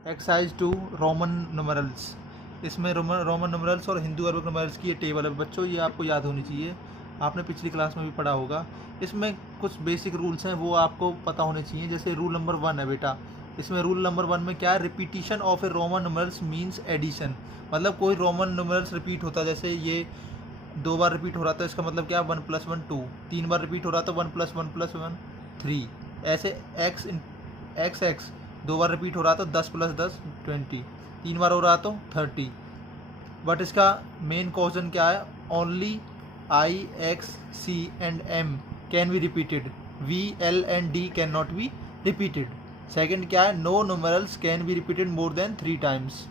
Exercise 2 Roman नुमेरल्स। इसमें Roman नुमेरल्स और Hindu Arabic नुमेरल्स की ये टेबल है बच्चों, ये आपको याद होनी चाहिए, आपने पिछली क्लास में भी पढ़ा होगा। इसमें कुछ बेसिक रूल्स हैं वो आपको पता होने चाहिए। जैसे रूल नंबर 1 है बेटा, इसमें रूल नंबर 1 में क्या है, repetition of a roman numerals means addition. मतलब कोई रोमन नुमेरल्स रिपीट होता है, जैसे ये 2 बार रिपीट हो रहा था, इसका मतलब क्या, 1 + 1 2। 3 बार रिपीट हो रहा था, 1 + 1 + 1 3। ऐसे एक्स 2 बार रिपीट हो रहा था, 10 + 10 20। 3 बार हो रहा तो 30। बट इसका मेन क्वेश्चन क्या है, only I X C and M can be repeated, V L and D can not be repeated. Second क्या है, no numerals can be repeated more than 3 times.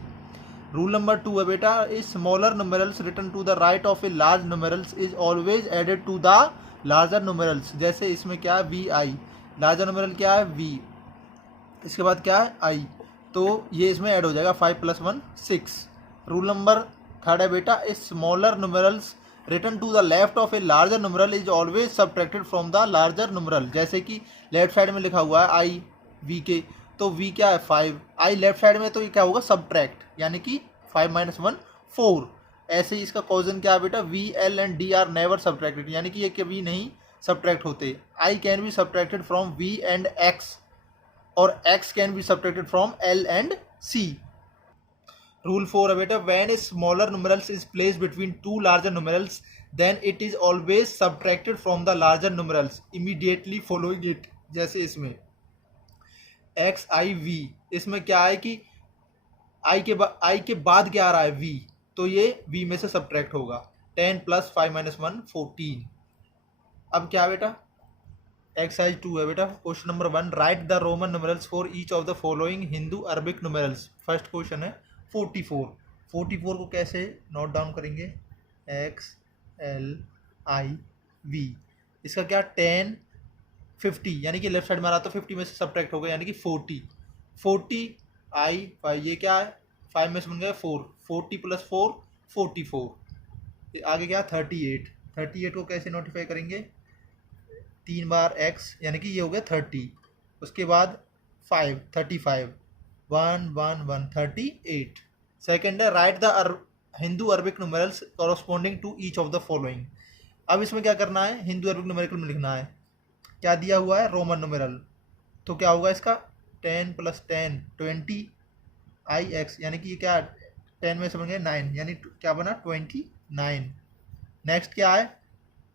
Rule number 2 है बेटा, is smaller numerals written to the right of a large numerals is always added to the larger numerals. जैसे इसमें क्या है, we I, larger numeral क्या है we, इसके बाद क्या है आई, तो ये इसमें ऐड हो जाएगा, 5 + 1 6। रूल नंबर 3 है बेटा, is smaller numerals written to the left of a larger numeral is always subtracted from the larger numeral. जैसे कि लेफ्ट साइड में लिखा हुआ है आई वी के, तो वी क्या है 5, आई लेफ्ट साइड में, तो ये क्या होगा सब्ट्रैक्ट, यानी कि 5 - 1 4। ऐसे ही इसका कॉजन क्या है बेटा, V L and D are never subtracted, यानी कि ये कभी नहीं सब्ट्रैक्ट होते। I can be subtracted from V and X, और x can be subtracted from L and C. Rule 4 है बेटा, when a smaller numerals is placed between two larger numerals then it is always subtracted from the larger numerals immediately following it। जैसे इसमें x i v, इसमें क्या है कि i के बाद क्या आ रहा है v, तो ये v में से सब्ट्रैक्ट होगा। 10 + 5 - 1 14। अब क्या बेटा, एक्सरसाइज 2 है बेटा, question number 1, write the roman numerals for each of the following Hindu Arabic numerals. First question है 44। 44 को कैसे नोट डाउन करेंगे, एक्स एल आई वी, इसका क्या 10 50, यानी कि लेफ्ट साइड में आ रहा तो 50 में से सब्ट्रैक्ट होगा, यानी कि 40 40 आई 5, ये क्या है 5 में से बन गया 4, 40 + 4 44। आगे क्या 38, 38 को कैसे नोटिफाई करेंगे, 3 बार x, यानी कि ये हो गया 30, उसके बाद 5 35 1 1 1 38। सेकेंड है, write the Hindu Arabic numerals corresponding to each of the following. अब इसमें क्या करना है, हिंदू अरबिक नुमेरिकल में लिखना है, क्या दिया हुआ है रोमन नुमेरल, तो क्या होगा इसका 10 + 10 20 आई एक्स, यानी कि ये क्या 10 में से बन गया 9, यानी क्या बना 29। नेक्स्ट क्या है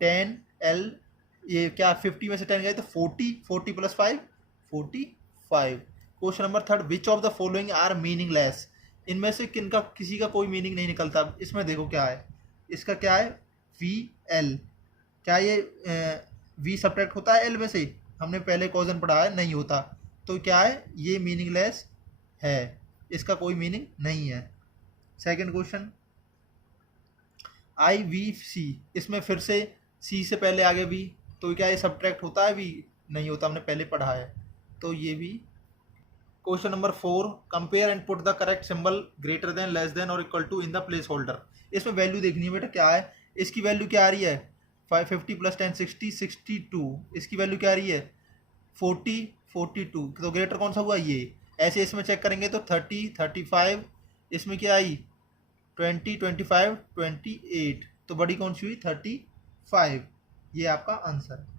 10 एल, ये क्या 50 में से 10 गए तो 40, 40 + 5 45। Question number 3, which of the following are meaningless, इनमें से किनका किसी का कोई मीनिंग नहीं निकलता। इसमें देखो क्या है, इसका क्या है वी एल, क्या ये वी सब्ट्रैक्ट होता है एल में से, हमने पहले क्वेश्चन पढ़ा है नहीं होता, तो क्या है ये मीनिंगलेस है, इसका कोई मीनिंग नहीं है। सेकंड क्वेश्चन आई वी सी, इसमें फिर से सी से पहले आगे वी, तो क्या ये सब्ट्रैक्ट होता है वी, नहीं होता, हमने पहले पढ़ा है, तो ये भी। Question number 4, compare and put the correct symbol greater than less than और equal to in the place holder. इसमें वैल्यू देखनी है बेटा, क्या है इसकी वैल्यू, क्या आ रही है 50 + 10 60 62, इसकी वैल्यू क्या आ रही है 40 42, तो ग्रेटर कौन सा हुआ ये। ऐसे इसमें चेक करेंगे तो 30 35, इसमें क्या आई 20 25 28, तो बड़ी कौन सी हुई 35, ये आपका आंसर है।